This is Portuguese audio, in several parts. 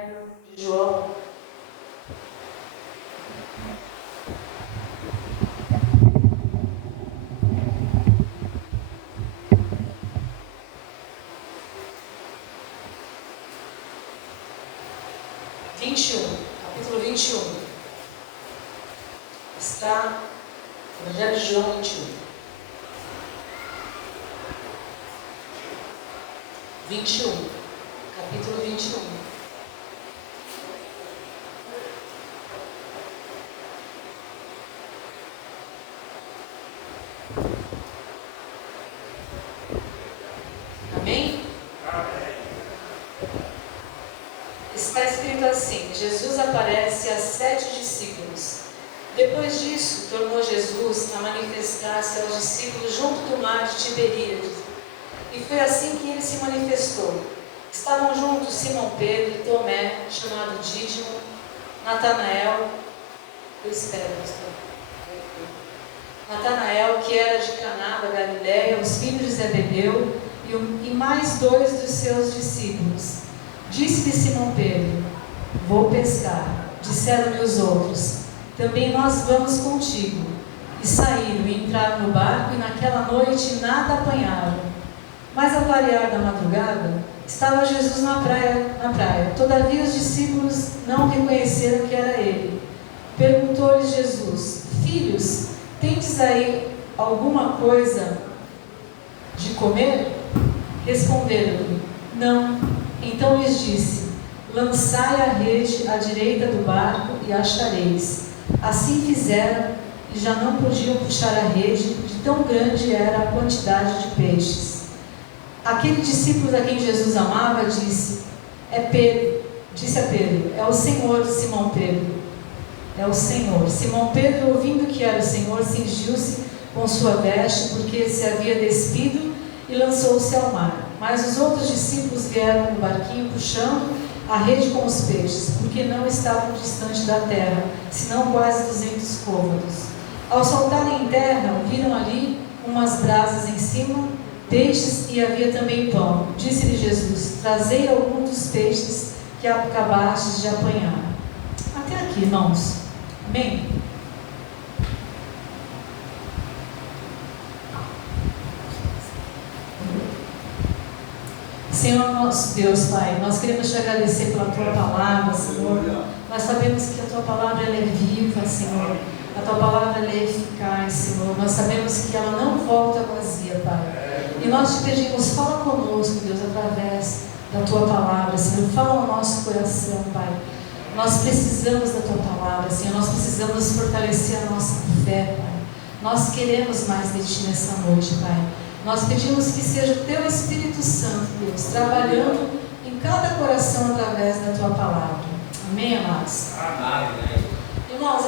Evangelho de João. Capítulo 21. Está no Evangelho de João 21. 21. Capítulo 21. Amém? Amém. Está escrito assim: Jesus aparece a 7 discípulos. Depois disso, tornou Jesus a manifestar-se aos discípulos junto do mar de Tiberíades. E foi assim que ele se manifestou. Estavam juntos Simão Pedro e Tomé, chamado Dídimo, Natanael, Natanael, que era de Caná da Galileia, os filhos de Zebedeu, e mais 2 dos seus discípulos. Disse-lhe Simão Pedro: vou pescar. Disseram-lhe os outros: também nós vamos contigo. E saíram e entraram no barco, e naquela noite nada apanharam. Mas ao clarear da madrugada, estava Jesus na praia. Todavia os discípulos não reconheceram que era ele. Perguntou-lhes Jesus: filhos, tendes aí alguma coisa de comer? Responderam-lhe: não. Então lhes disse: lançai a rede à direita do barco e achareis. Assim fizeram, e já não podiam puxar a rede, de tão grande era a quantidade de peixes. Aquele discípulo a quem Jesus amava disse a Pedro: é o Senhor. Simão Pedro: é o Senhor. Simão Pedro, ouvindo que era o Senhor, cingiu-se com sua veste, porque se havia despido, e lançou-se ao mar. Mas os outros discípulos vieram no barquinho, puxando a rede com os peixes, porque não estavam distante da terra, senão quase 200 côvados. Ao saltarem em terra, viram ali umas brasas em cima, peixes, e havia também pão. Disse-lhe Jesus: trazei algum dos peixes que acabastes de apanhar. Até aqui, irmãos. Amém? Senhor nosso Deus, Pai, nós queremos te agradecer pela Tua palavra, Senhor. Nós sabemos que a Tua palavra ela é viva, Senhor. A Tua palavra ela é eficaz, Senhor. Nós sabemos que ela não volta vazia, Pai. E nós te pedimos, fala conosco, Deus, através da Tua palavra, Senhor. Fala no nosso coração, Pai. Nós precisamos da Tua palavra, Senhor. Nós precisamos fortalecer a nossa fé, Pai. Nós queremos mais de Ti nessa noite, Pai. Nós pedimos que seja o Teu Espírito Santo, Deus, trabalhando em cada coração através da Tua palavra. Amém, amados? Amém. Irmãos,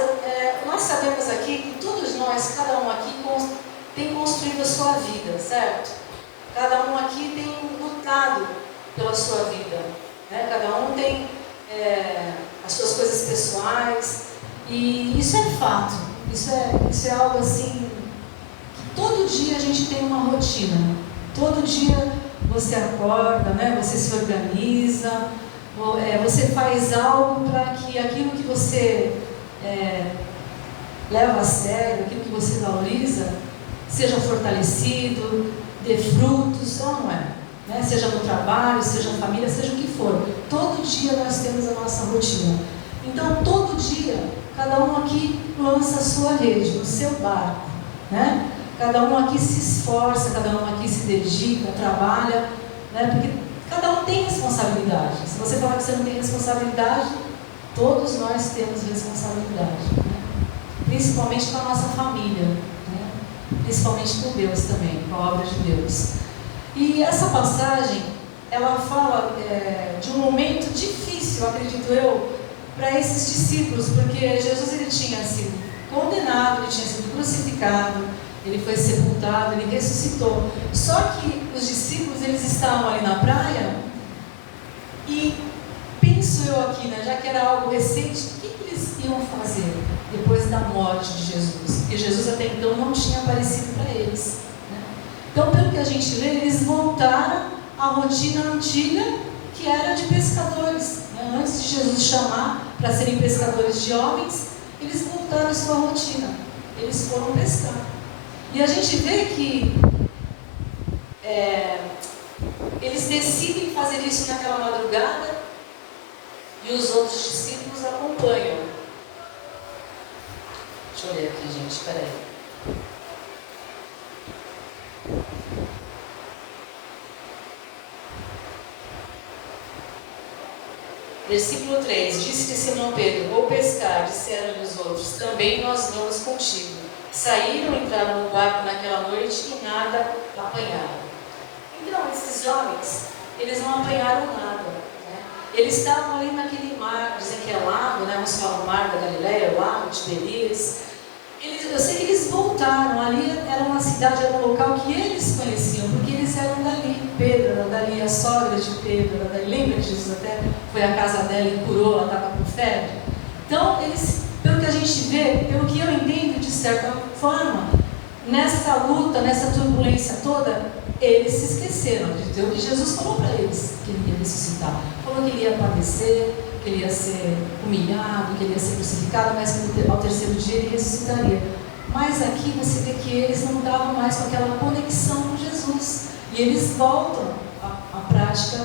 nós sabemos aqui que todos nós, cada um aqui, tem construído a sua vida, certo? Cada um aqui tem lutado pela sua vida, né? Cada um tem as suas coisas pessoais, e isso é fato. Isso é algo assim. Todo dia a gente tem uma rotina. Todo dia você acorda, né? Você se organiza, você faz algo para que aquilo que você leva a sério, aquilo que você valoriza, seja fortalecido, dê frutos, ou não é? Né? Seja no trabalho, seja na família, seja o que for. Todo dia nós temos a nossa rotina. Então, todo dia, cada um aqui lança a sua rede, o seu barco, né? Cada um aqui se esforça, cada um aqui se dedica, trabalha, né? Porque cada um tem responsabilidade. Se você falar que você não tem responsabilidade, todos nós temos responsabilidade, né? Principalmente com a nossa família, né? Principalmente com Deus também, com a obra de Deus. E essa passagem, ela fala de um momento difícil, acredito eu, para esses discípulos, porque Jesus ele tinha sido condenado, ele tinha sido crucificado, ele foi sepultado, ele ressuscitou. Só que os discípulos, eles estavam ali na praia e penso eu aqui, né, já que era algo recente, o que eles iam fazer depois da morte de Jesus? Porque Jesus até então não tinha aparecido para eles, né? Então, pelo que a gente lê, eles voltaram à rotina antiga que era de pescadores, né? Antes de chamar para serem pescadores de homens, eles voltaram à sua rotina. Eles foram pescar. E a gente vê que eles decidem fazer isso naquela madrugada e os outros discípulos acompanham. Deixa eu ler aqui, gente, espera aí. Versículo 3, disse-lhe Simão Pedro, vou pescar, disseram-lhe os outros, também nós vamos contigo. Saíram, entraram no barco naquela noite e nada apanharam. Então, esses jovens, eles não apanharam nada, né? Eles estavam ali naquele mar, dizem que é lago, né? Uns falam mar da Galileia, o lago de Tiberíades. Eu sei que eles voltaram, ali era uma cidade, era um local que eles conheciam, porque eles eram dali. Pedro era dali, a sogra de Pedro era dali. Lembra que Jesus até foi à casa dela e curou, ela estava com febre? Então, eles, pelo que a gente vê, pelo que eu entendo de certa forma, nessa luta, nessa turbulência toda, eles se esqueceram de o que Jesus falou para eles, que ele ia ressuscitar. Falou que ele ia padecer, que ele ia ser humilhado, que ele ia ser crucificado, mas que ao terceiro dia ele ressuscitaria. Mas aqui você vê que eles não estavam mais com aquela conexão com Jesus. E eles voltam à prática,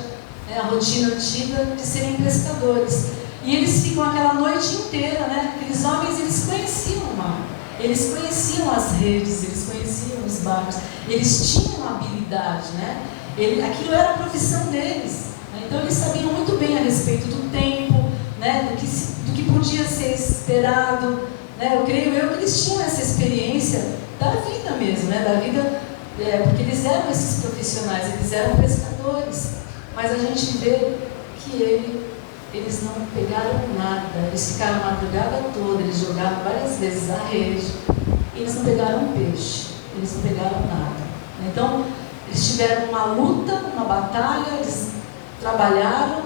né, à rotina antiga de serem pescadores. E eles ficam aquela noite inteira, né? Aqueles homens, eles conheciam o mar. Eles conheciam as redes, eles conheciam os barcos. Eles tinham habilidade, né? Aquilo era a profissão deles. Então eles sabiam muito bem a respeito do tempo, né, do que podia ser esperado, né? Eu creio que eles tinham essa experiência da vida mesmo, né? Da vida, porque eles eram esses profissionais, eles eram pescadores, mas a gente vê que eles não pegaram nada, eles ficaram a madrugada toda, eles jogaram várias vezes a rede, eles não pegaram um peixe, eles não pegaram nada. Então eles tiveram uma luta, uma batalha, eles trabalharam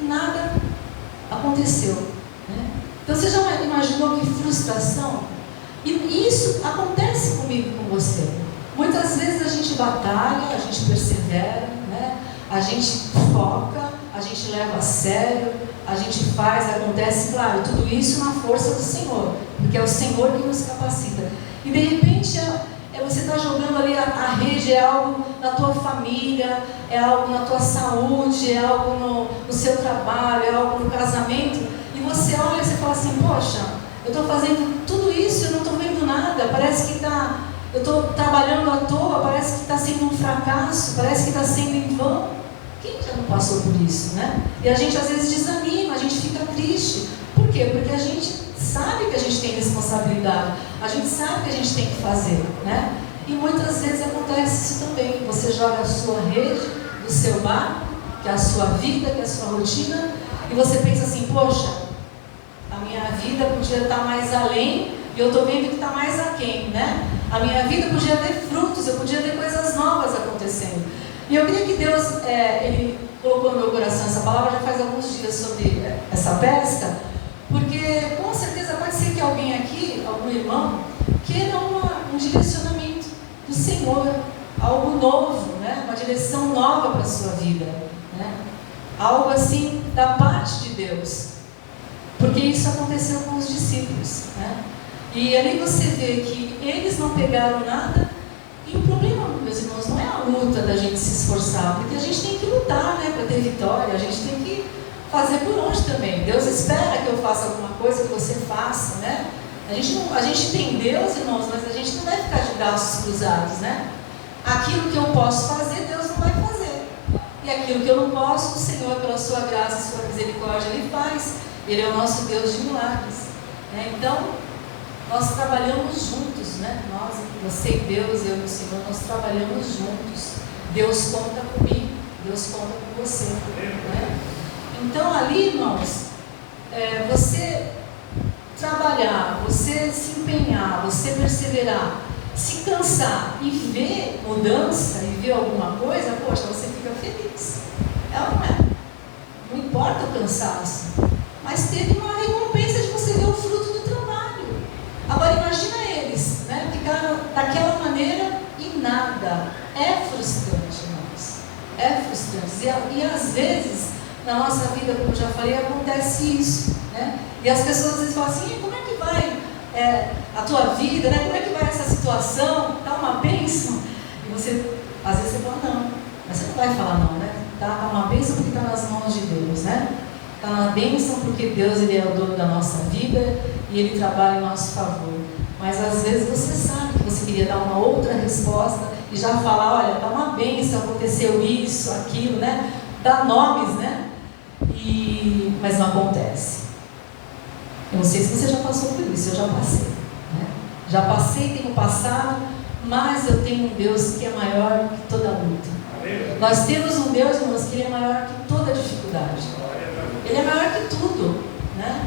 e nada aconteceu, né? Então você já imaginou que frustração? E isso acontece comigo e com você. Muitas vezes a gente batalha, a gente persevera, né? A gente foca, a gente leva a sério, a gente faz, acontece, claro, tudo isso na força do Senhor, porque é o Senhor que nos capacita. E de repente você está jogando ali a rede, é algo na tua família, é algo na tua saúde, é algo no seu trabalho, é algo no casamento, e você olha e você fala assim, poxa, eu estou fazendo tudo isso e eu não estou vendo nada, parece que eu estou trabalhando à toa, parece que está sendo um fracasso, parece que está sendo em vão. Quem já não passou por isso, né? E a gente às vezes desanima, a gente fica triste. Por quê? Porque a gente sabe que a gente tem responsabilidade, a gente sabe que a gente tem que fazer, né? E muitas vezes acontece isso também. Você joga a sua rede do seu barco, que é a sua vida, que é a sua rotina, e você pensa assim, poxa, a minha vida podia estar mais além, e eu estou vendo que está mais aquém, né? A minha vida podia ter frutos, eu podia ter coisas novas acontecendo. E eu creio que Deus, Ele colocou no meu coração essa palavra já faz alguns dias sobre essa pesca, porque com certeza pode ser que alguém aqui, algum irmão, queira um direcionamento do Senhor, algo novo, né? Uma direção nova para a sua vida, né? Algo assim da parte de Deus, porque isso aconteceu com os discípulos, né? E ali você vê que eles não pegaram nada. E o problema, meus irmãos, não é a luta da gente se esforçar, porque a gente tem que lutar, né, para ter vitória, a gente tem que fazer por onde também. Deus espera que eu faça alguma coisa, que você faça, né? A gente tem Deus, irmãos, mas a gente não vai ficar de braços cruzados, né? Aquilo que eu posso fazer, Deus não vai fazer. E aquilo que eu não posso, o Senhor, pela sua graça e sua misericórdia, Ele faz. Ele é o nosso Deus de milagres, né? Então, nós trabalhamos juntos, né? Nós, você e Deus, eu e o Senhor, nós trabalhamos juntos. Deus conta comigo, Deus conta com você, né? Então ali, irmãos, você trabalhar, você se empenhar, você perseverar, se cansar e ver mudança e ver alguma coisa, poxa, você fica feliz. Não é? Não importa o cansaço, mas teve uma recompensa de você ver o fruto do trabalho. Agora imagina eles, né, ficaram daquela maneira e nada. É frustrante, irmãos. É frustrante. E às vezes na nossa vida, como eu já falei, acontece isso, né? E as pessoas às vezes falam assim, como é que vai a tua vida, né? Como é que vai essa situação? Está uma bênção? E você, às vezes você fala, não, mas você não vai falar não, né? Tá uma bênção porque está nas mãos de Deus, né? Está na bênção porque Deus, Ele é o dono da nossa vida e Ele trabalha em nosso favor. Mas às vezes você sabe que você queria dar uma outra resposta e já falar, olha, está uma bênção, aconteceu isso, aquilo, né? Dá nomes, né? Mas não acontece. Eu não sei se você já passou por isso, eu já passei, né? Já passei, tenho passado, mas eu tenho um Deus que é maior que toda luta. Nós temos um Deus, irmãos, que Ele é maior que toda dificuldade. Ele é maior que tudo, né?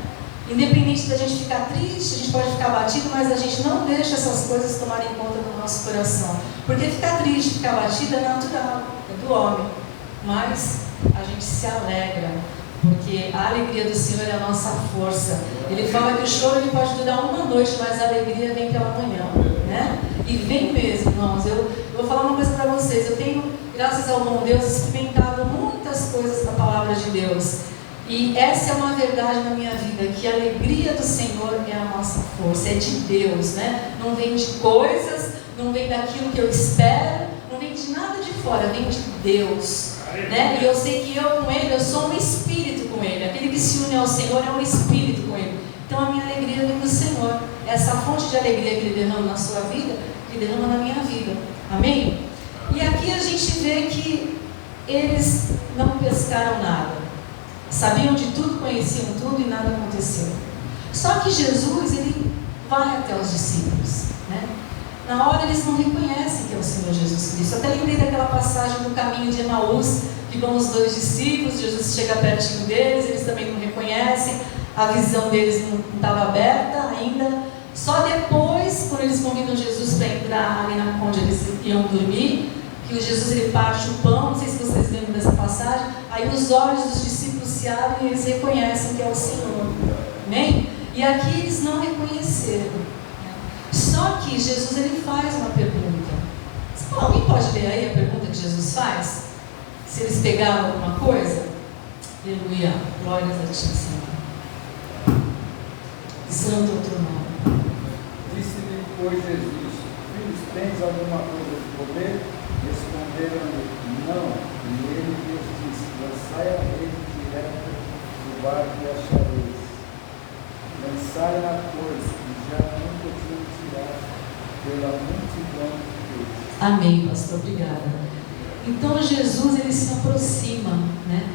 Independente da gente ficar triste, a gente pode ficar abatido, mas a gente não deixa essas coisas tomarem conta do nosso coração. Porque ficar triste, ficar abatido é natural, é do homem. Mas a gente se alegra, porque a alegria do Senhor é a nossa força. Ele fala que o choro ele pode durar uma noite, mas a alegria vem pela manhã, né? E vem mesmo, irmãos. Eu vou falar uma coisa para vocês. Eu tenho, graças ao bom Deus, experimentado muitas coisas da palavra de Deus. E essa é uma verdade na minha vida, que a alegria do Senhor é a nossa força, é de Deus, né? Não vem de coisas, não vem daquilo que eu espero, não vem de nada de fora, vem de Deus, né? E eu sei que eu com Ele, eu sou um espírito com Ele. Aquele que se une ao Senhor é um espírito com Ele. Então a minha alegria vem do Senhor. Essa fonte de alegria que Ele derrama na sua vida, Ele derrama na minha vida. Amém? E aqui a gente vê que eles não pescaram nada. Sabiam de tudo, conheciam tudo e nada aconteceu. Só que Jesus, Ele vai até os discípulos, né? Na hora eles não reconhecem que é o Senhor Jesus Cristo. Até lembrei daquela passagem do caminho de Emaús, que vão os dois discípulos, Jesus chega pertinho deles, eles também não reconhecem, a visão deles não estava aberta ainda. Só depois, quando eles convidam Jesus para entrar ali onde eles iam dormir, que o Jesus ele parte o pão, não sei se vocês lembram dessa passagem, aí os olhos dos discípulos se abrem e eles reconhecem que é o Senhor. Amém? E aqui eles não reconheceram. Só que Jesus ele faz uma pergunta. Alguém pode ler aí a pergunta que Jesus faz? Se eles pegaram alguma coisa? Aleluia. Glórias a ti, Senhor. Santo é o teu nome. Disse-lhe, pois, Jesus: Filhos, tens alguma coisa de comer? Responderam-lhe, não. E ele lhes disse: lançai a rede direto do barco e achareis. Lançai na coisa, que já não podiam tirar pela multidão de Deus. Amém, pastor, obrigada. Então Jesus ele se aproxima, né?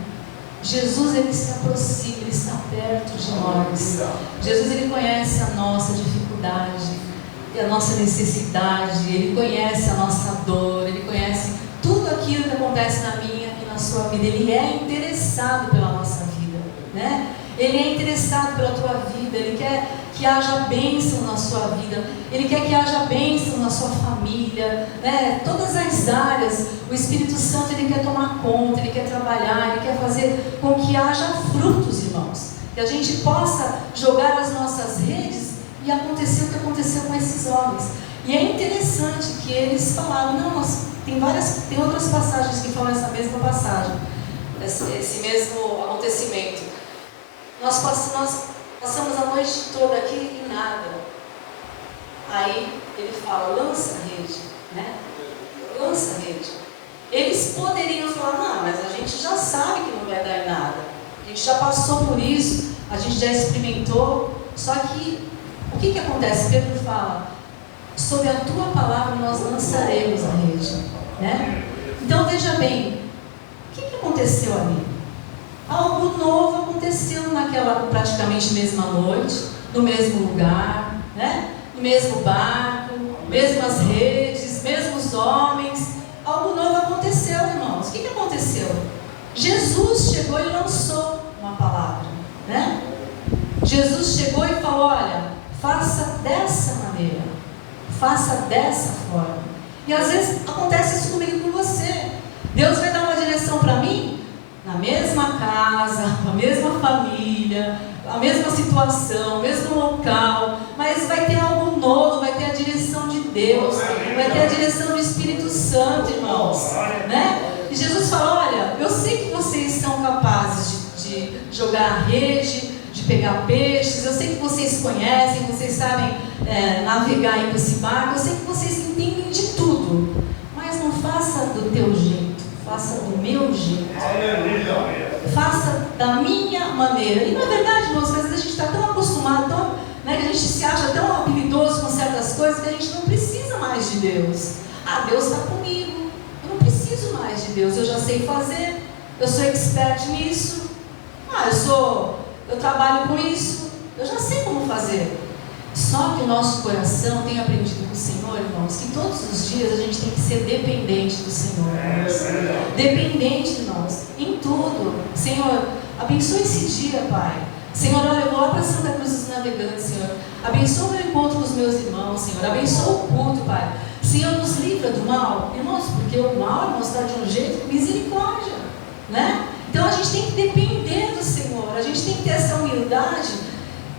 Jesus ele se aproxima, ele está perto de nós. Jesus ele conhece a nossa dificuldade e a nossa necessidade, ele conhece a nossa dor, ele conhece tudo aquilo que acontece na minha e na sua vida. Ele é interessado pela nossa vida, né? Ele é interessado pela tua vida, Ele quer que haja bênção na sua vida, Ele quer que haja bênção na sua família, né? Todas as áreas, o Espírito Santo Ele quer tomar conta, Ele quer trabalhar, Ele quer fazer com que haja frutos, irmãos, que a gente possa jogar as nossas redes e acontecer o que aconteceu com esses homens. E é interessante que eles falaram, não, tem outras passagens que falam essa mesma passagem, esse mesmo acontecimento. Nós passamos a noite toda aqui e nada. Aí ele fala, lança a rede, né? Lança a rede. Eles poderiam falar, não, mas a gente já sabe que não vai dar em nada. A gente já passou por isso, a gente já experimentou. Só que, o que acontece? Pedro fala, sob a tua palavra nós lançaremos a rede, né? Então veja bem, o que aconteceu ali? Algo novo aconteceu naquela praticamente mesma noite, no mesmo lugar, né? No mesmo barco, mesmas redes, mesmos homens. Algo novo aconteceu, irmãos. O que aconteceu? Jesus chegou e lançou uma palavra, né? Jesus chegou e falou, olha, faça dessa maneira, faça dessa forma. E às vezes acontece isso comigo e com você. Deus vai dar uma direção para mim, na mesma casa, a mesma família, a mesma situação, o mesmo local, mas vai ter algo novo, vai ter a direção de Deus, vai ter a direção do Espírito Santo, irmãos, né? E Jesus fala, olha, eu sei que vocês são capazes de jogar a rede, de pegar peixes. Eu sei que vocês conhecem, vocês sabem navegar aí com esse barco. Eu sei que vocês entendem de tudo. Mas não faça do teu jeito, faça do meu jeito. Faça da minha maneira. E na verdade, irmãos, às vezes a gente está tão acostumado, que a gente se acha tão habilidoso com certas coisas que a gente não precisa mais de Deus. Ah, Deus está comigo. Eu não preciso mais de Deus. Eu já sei fazer. Eu sou expert nisso. Ah, eu trabalho com isso. Eu já sei como fazer. Só que o nosso coração tem aprendido com o Senhor, irmãos, que todos os dias a gente tem que ser dependente do Senhor, irmãos. Dependente de nós, em tudo. Senhor, abençoe esse dia, Pai. Senhor, olha, eu vou lá para Santa Cruz dos Navegantes, Senhor. Abençoa o meu encontro com os meus irmãos, Senhor. Abençoa o culto, Pai. Senhor, nos livra do mal. Irmãos, porque o mal, irmãos, está de um jeito, misericórdia, né? Então a gente tem que depender do Senhor. A gente tem que ter essa humildade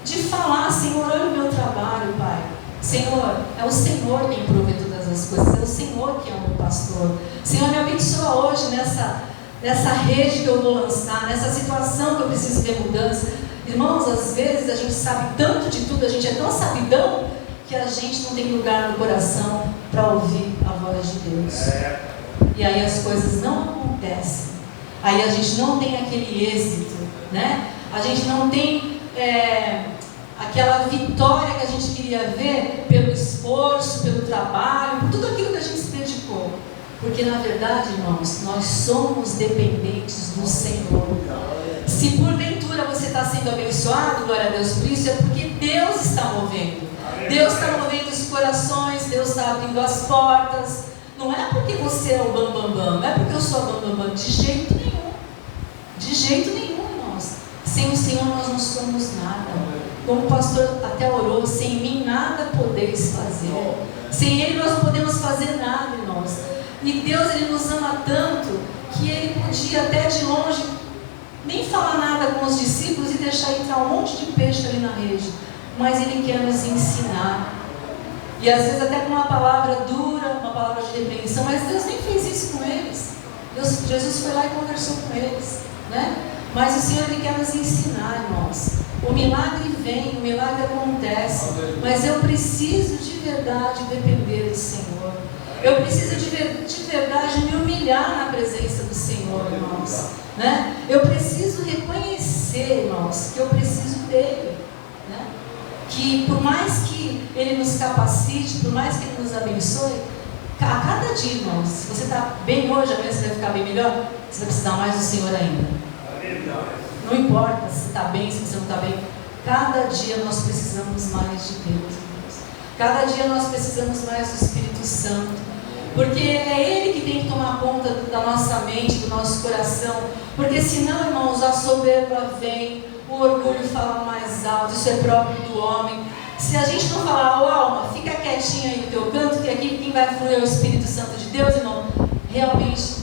de falar, Senhor, olha o meu trabalho, Pai. Senhor, é o Senhor quem provê todas as coisas. É o Senhor que é o meu pastor. Senhor, me abençoa hoje nessa rede que eu vou lançar, nessa situação que eu preciso ver mudança. Irmãos, às vezes a gente sabe tanto de tudo, a gente é tão sabidão, que a gente não tem lugar no coração para ouvir a voz de Deus. E aí as coisas não acontecem. Aí a gente não tem aquele êxito, né? A gente não tem aquela vitória que a gente queria ver pelo esforço, pelo trabalho, por tudo aquilo que a gente se dedicou. Porque na verdade, irmãos, nós somos dependentes do Senhor. Se porventura você está sendo abençoado, glória a Deus por isso, é porque Deus está movendo. Deus está movendo os corações, Deus está abrindo as portas. Não é porque você é o bambambam, não é porque eu sou a bambambam, de jeito nenhum. De jeito nenhum, irmãos. Sem o Senhor nós não somos nada. Como o pastor até orou, sem mim nada podeis fazer. Sem Ele nós não podemos fazer nada, irmãos. E Deus, Ele nos ama tanto, que Ele podia até de longe nem falar nada com os discípulos e deixar entrar um monte de peixe ali na rede. Mas Ele quer nos ensinar. E às vezes até com uma palavra dura, uma palavra de repreensão, mas Deus nem fez isso com eles. Jesus foi lá e conversou com eles, né? Mas o Senhor, Ele quer nos ensinar, irmãos. O milagre vem, o milagre acontece, mas eu preciso de verdade depender do Senhor. Eu preciso de verdade me humilhar na presença do Senhor, irmãos, né? Eu preciso reconhecer, irmãos, que eu preciso dEle, né? Que por mais que Ele nos capacite, por mais que Ele nos abençoe, a cada dia, irmãos, se você está bem hoje, amanhã você vai ficar bem melhor, você vai precisar mais do Senhor ainda. Não importa se está bem, se você não está bem, cada dia nós precisamos mais de Deus, irmãos. Cada dia nós precisamos mais do Espírito Santo, porque é Ele que tem que tomar conta da nossa mente, do nosso coração, porque senão, irmãos, a soberba vem, o orgulho fala mais alto, isso é próprio do homem. Se a gente não falar, ô alma, fica quietinha aí no teu canto, que aqui quem vai fluir é o Espírito Santo de Deus, irmão, realmente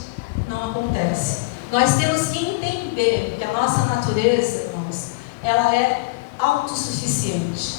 não acontece. Nós temos que entender que a nossa natureza, irmãos, ela é autossuficiente.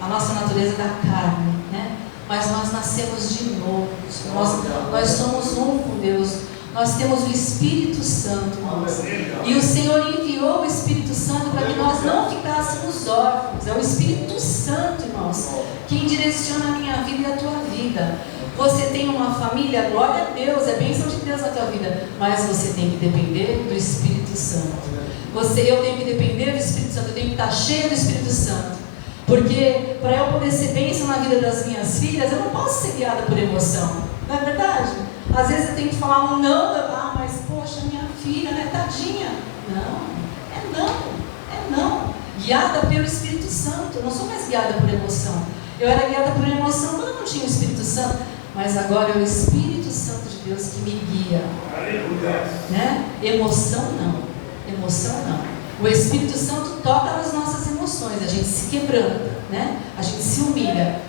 A nossa natureza da carne, né? Mas nós nascemos de novo. Nós somos um com Deus. Nós temos o Espírito Santo, irmãos. E o Senhor enviou o Espírito Santo para que nós não ficássemos órfãos. É o Espírito Santo, irmãos, quem direciona a minha vida e a tua vida. Você tem uma família, glória a Deus, é bênção de Deus na tua vida, mas você tem que depender do Espírito Santo. Eu tenho que depender do Espírito Santo, eu tenho que estar cheio do Espírito Santo. Porque para eu poder ser bênção na vida das minhas filhas, eu não posso ser guiada por emoção. Não é verdade? Às vezes eu tenho que falar um não, mas poxa, minha filha, né, tadinha. Não. Guiada pelo Espírito Santo. Eu não sou mais guiada por emoção. Eu era guiada por emoção quando eu não tinha o Espírito Santo. Mas agora é o Espírito Santo de Deus que me guia. Né? Emoção não. O Espírito Santo toca nas nossas emoções. A gente se quebranta, né? A gente se humilha.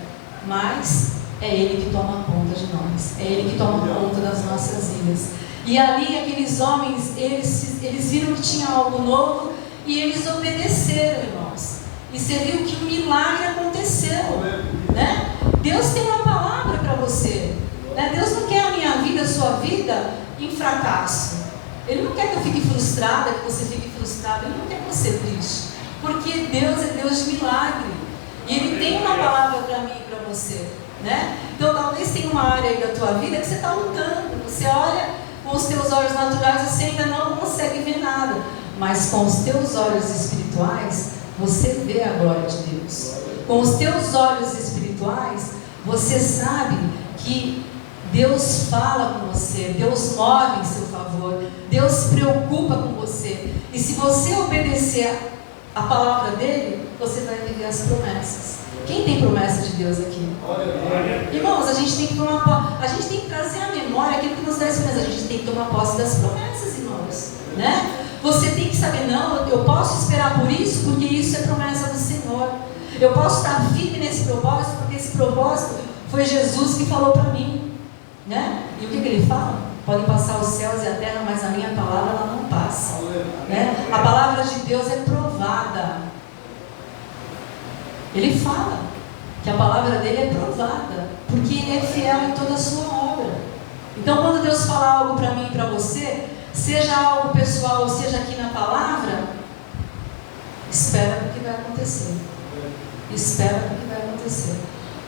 Mas é Ele que toma conta de nós. É Ele que toma conta das nossas vidas. E ali aqueles homens, eles viram que tinha algo novo e eles obedeceram, irmãos. E você viu que um milagre aconteceu, né? Deus tem uma palavra para você, né? Deus não quer a minha vida, a sua vida em fracasso. Ele não quer que eu fique frustrada, que você fique frustrado. Ele não quer que você seja triste. Porque Deus é Deus de milagre. E Ele tem uma palavra para mim e para você, né? Então talvez tenha uma área aí da tua vida que você está lutando. Você olha com os teus olhos naturais, você ainda não consegue ver nada. Mas com os teus olhos espirituais, você vê a glória de Deus. Com os teus olhos espirituais, você sabe que Deus fala com você, Deus move em seu favor, Deus se preocupa com você. E se você obedecer a palavra dele, você vai viver as promessas. Quem tem promessa de Deus aqui? Irmãos, a gente tem que trazer à memória aquilo que nos dá esperança. A gente tem que tomar posse das promessas, irmãos, né? Você tem que saber, não, eu posso esperar por isso, porque isso é promessa do Senhor. Eu posso estar firme nesse propósito, porque esse propósito foi Jesus que falou para mim, né? E o que ele fala? Podem passar os céus e a terra, mas a minha palavra ela não passa, né? A palavra de Deus é provada. Ele fala que a palavra dele é provada, porque ele é fiel em toda a sua obra. Então quando Deus fala algo para mim e para você, seja algo pessoal ou seja aqui na palavra, espera no que vai acontecer. Espera no que vai acontecer.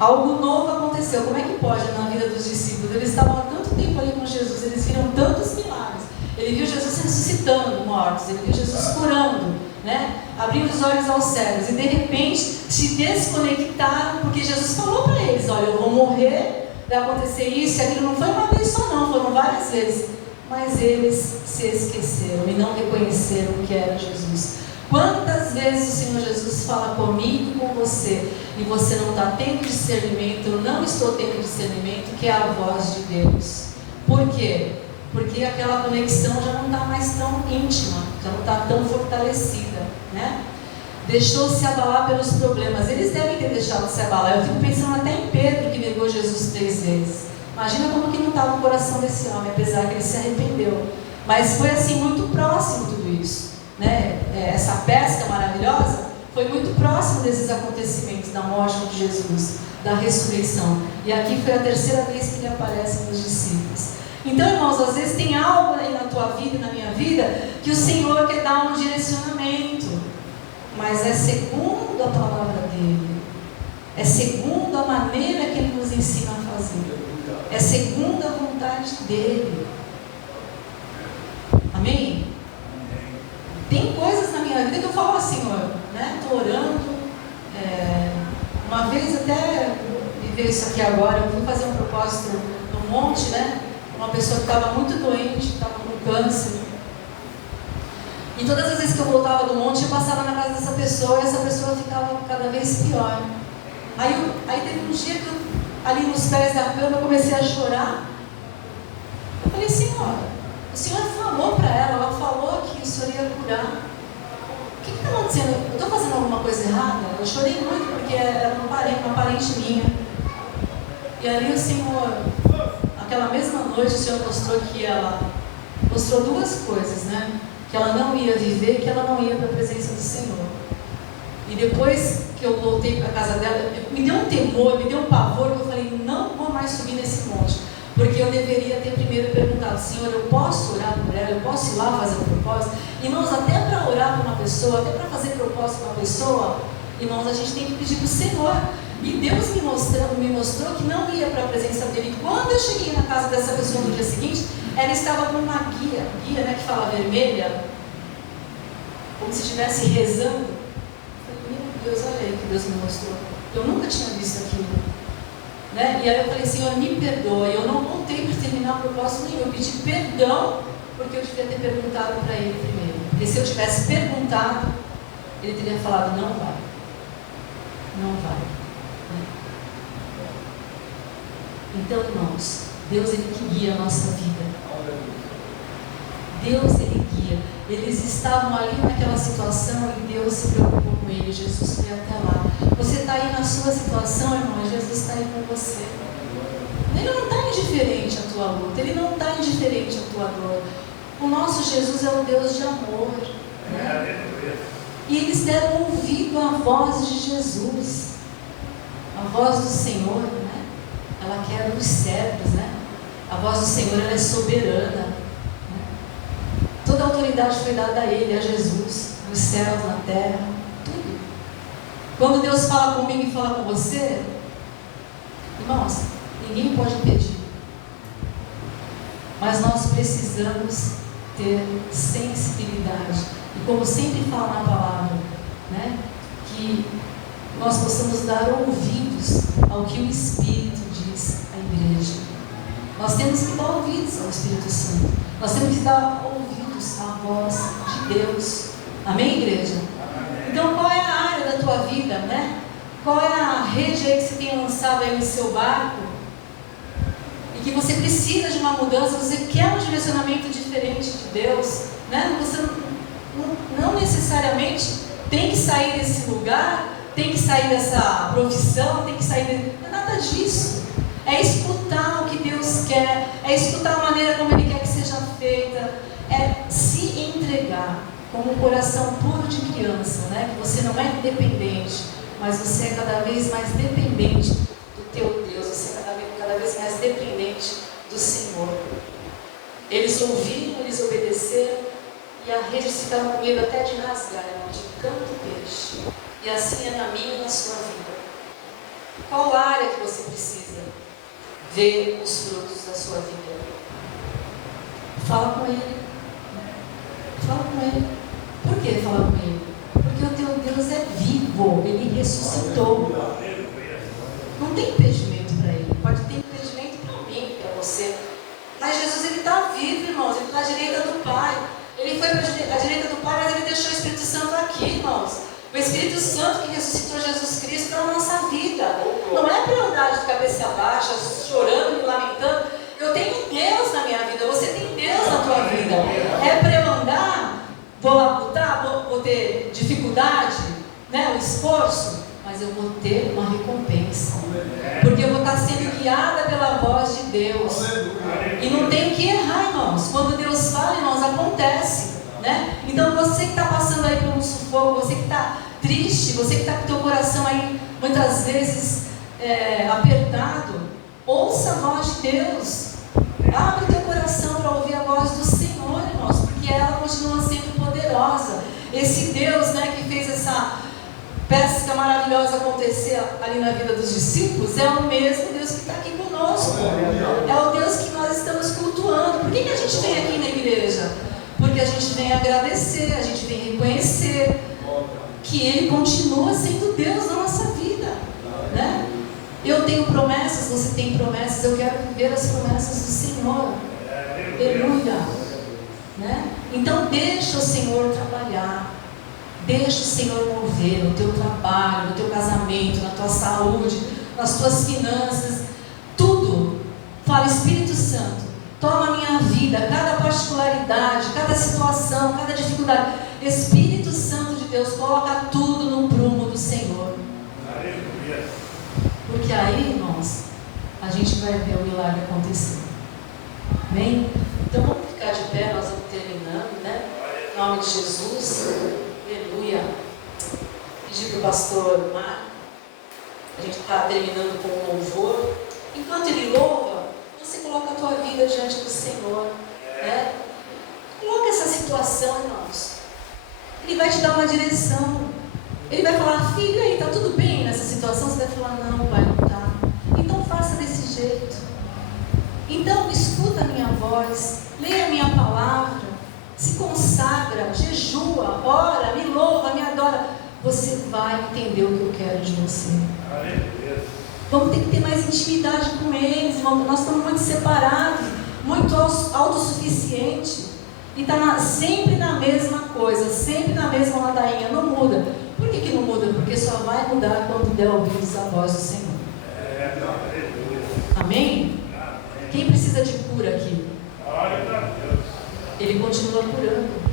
Algo novo aconteceu. Como é que pode na vida dos discípulos? Eles estavam há tanto tempo ali com Jesus, eles viram tantos milagres. Ele viu Jesus ressuscitando mortos, ele viu Jesus curando, né? Abrindo os olhos aos cegos, e de repente se desconectaram, porque Jesus falou para eles: olha, eu vou morrer, vai acontecer isso e aquilo. Não foi uma vez só não, foram várias vezes. Mas eles se esqueceram e não reconheceram que era Jesus. Quantas vezes o Senhor Jesus fala comigo e com você, e você não está tendo discernimento, eu não estou tendo discernimento, que é a voz de Deus. Por quê? Porque aquela conexão já não está mais tão íntima, já não está tão fortalecida, né? Deixou-se abalar pelos problemas. Eles devem ter deixado se abalar. Eu fico pensando até em Pedro, que negou Jesus 3 vezes. Imagina como que não estava o coração desse homem, apesar que ele se arrependeu. Mas foi assim muito próximo tudo isso, né? Essa pesca maravilhosa foi muito próximo desses acontecimentos, da morte de Jesus, da ressurreição. E aqui foi a terceira vez que ele aparece nos discípulos. Então, irmãos, às vezes tem algo aí na tua vida e na minha vida que o Senhor quer dar um direcionamento, mas é segundo a palavra dele, é segundo a maneira que ele nos ensina a fazer, é segundo a vontade dele. Amém? Tem coisas na minha vida que eu falo assim, Senhor, né? Estou orando. Uma vez até me veio isso aqui agora, eu fui fazer um propósito no monte, né? Uma pessoa que estava muito doente, estava com câncer. E todas as vezes que eu voltava do monte, eu passava na casa dessa pessoa, e essa pessoa ficava cada vez pior. Aí teve um dia que eu, ali nos pés da cama, eu comecei a chorar. Eu falei: Senhor, o Senhor falou para ela falou que o Senhor ia curar. O que está acontecendo? Eu estou fazendo alguma coisa errada? Eu chorei muito porque era uma parente minha. E ali o Senhor, aquela mesma noite, o Senhor mostrou duas coisas, né? Que ela não ia viver, que ela não ia para a presença do Senhor. E depois que eu voltei para a casa dela, me deu um temor, me deu um pavor, que eu falei: não vou mais subir nesse monte. Porque eu deveria ter primeiro perguntado: Senhor, eu posso orar por ela? Eu posso ir lá fazer um propósito? Irmãos, até para orar por uma pessoa, até para fazer propósito para uma pessoa, irmãos, a gente tem que pedir para o Senhor. E Deus me mostrou que não ia para a presença dele. Quando eu cheguei na casa dessa pessoa no dia seguinte, ela estava com uma guia, né, que fala vermelha, como se estivesse rezando. Eu falei: meu Deus, olha aí que Deus me mostrou. Eu nunca tinha visto aquilo, né? E aí eu falei: Senhor, me perdoa. Eu não voltei para terminar o propósito nenhum. Eu pedi perdão, porque eu devia ter perguntado para ele primeiro. Porque se eu tivesse perguntado, ele teria falado: não vai. Não vai. Então, irmãos, Deus, Ele que guia a nossa vida. Deus, Ele guia. Eles estavam ali naquela situação e Deus se preocupou com ele. Jesus foi até lá. Você está aí na sua situação, irmão, e Jesus está aí com você. Ele não está indiferente à tua luta, Ele não está indiferente à tua dor. O nosso Jesus é um Deus de amor, né? E eles deram ouvido à voz de Jesus, a voz do Senhor, né? Ela quer dos servos, né? A voz do Senhor, ela é soberana, né? autoridade foi dada a Ele, a Jesus, nos céus, na terra, tudo. Quando Deus fala comigo e fala com você, irmãos, ninguém pode impedir. Mas nós precisamos ter sensibilidade. E como sempre fala na palavra, né, que nós possamos dar ouvidos ao que o Espírito diz à igreja. Nós temos que dar ouvidos ao Espírito Santo. Nós temos que dar ouvidos à voz de Deus. Amém, igreja? Amém. Então, qual é a área da tua vida, né? Qual é a rede aí que você tem lançado aí no seu barco? E que você precisa de uma mudança, você quer um direcionamento diferente de Deus, né? Você não necessariamente tem que sair desse lugar, tem que sair dessa profissão, tem que sair não é nada disso. É escutar o que Deus quer, é escutar a maneira como Ele quer que seja feita, é se entregar com um coração puro de criança, né? Que você não é independente, mas você é cada vez mais dependente do teu Deus, você é cada vez mais dependente do Senhor. Eles ouviram, eles obedeceram, e a rede ficaram com medo até de rasgar, de tanto peixe. E assim é na minha e na sua vida. Qual área que você precisa ver os frutos da sua vida? Fala com Ele. Fala com Ele. Por que falar com Ele? Porque o teu Deus é vivo. Ele ressuscitou. Não tem impedimento para Ele. Pode ter impedimento para mim, para você. Mas Jesus, Ele está vivo, irmãos. Ele está à direita do Pai. Ele foi para a direita do Pai, mas Ele deixou o Espírito Santo aqui, irmãos. O Espírito Santo que ressuscitou Jesus Cristo para a nossa vida. Não é para eu andar de cabeça baixa, chorando, me lamentando. Eu tenho Deus na minha vida, você tem Deus na tua vida. É para eu andar, vou lutar, vou ter dificuldade, né, um esforço, mas eu vou ter uma recompensa. Porque eu vou estar sendo guiada pela voz de Deus. E não tenho que errar, irmãos. Quando Deus fala, irmãos, acontece. Né? Então você que está passando aí por um sufoco, você que está triste, você que está com o teu coração aí muitas vezes apertado, ouça a voz de Deus. Abre o teu coração para ouvir a voz do Senhor, irmãos, porque ela continua sendo poderosa. Esse Deus, né, que fez essa pesca maravilhosa acontecer ali na vida dos discípulos, é o mesmo Deus que está aqui conosco. É o Deus que nós estamos cultuando. Por que a gente vem aqui na igreja? Porque a gente vem agradecer, a gente vem reconhecer que Ele continua sendo Deus na nossa vida, né? Eu tenho promessas, você tem promessas, eu quero viver as promessas do Senhor. Aleluia, né? Então deixa o Senhor trabalhar, deixa o Senhor mover no teu trabalho, no teu casamento, na tua saúde, nas tuas finanças, tudo. Fala, Espírito Santo, toma a minha vida, cada particularidade, cada situação, cada dificuldade. Espírito Santo de Deus, coloca tudo no prumo do Senhor. Aleluia. Porque aí, irmãos, a gente vai ver o milagre acontecer. Amém? Então vamos ficar de pé, nós vamos terminando, né? Em nome de Jesus. Aleluia. Pedir para o pastor Marco. A gente está terminando com um louvor. Enquanto ele louva, você coloca a tua vida diante do Senhor, né? Coloca essa situação, irmãos. Ele vai te dar uma direção. Ele vai falar, filho, aí, está tudo bem nessa situação? Você vai falar, não, pai, não está. Então faça desse jeito. Então escuta a minha voz, leia a minha palavra, se consagra, jejua, ora, me louva, me adora. Você vai entender o que eu quero de você. Vamos ter que ter mais intimidade com eles, irmão. Nós estamos muito separados, muito autossuficientes. E está sempre na mesma coisa, sempre na mesma ladainha, não muda. Por que não muda? Porque só vai mudar quando der ouvidos à voz do Senhor. Amém? Quem precisa de cura aqui? Ele continua curando.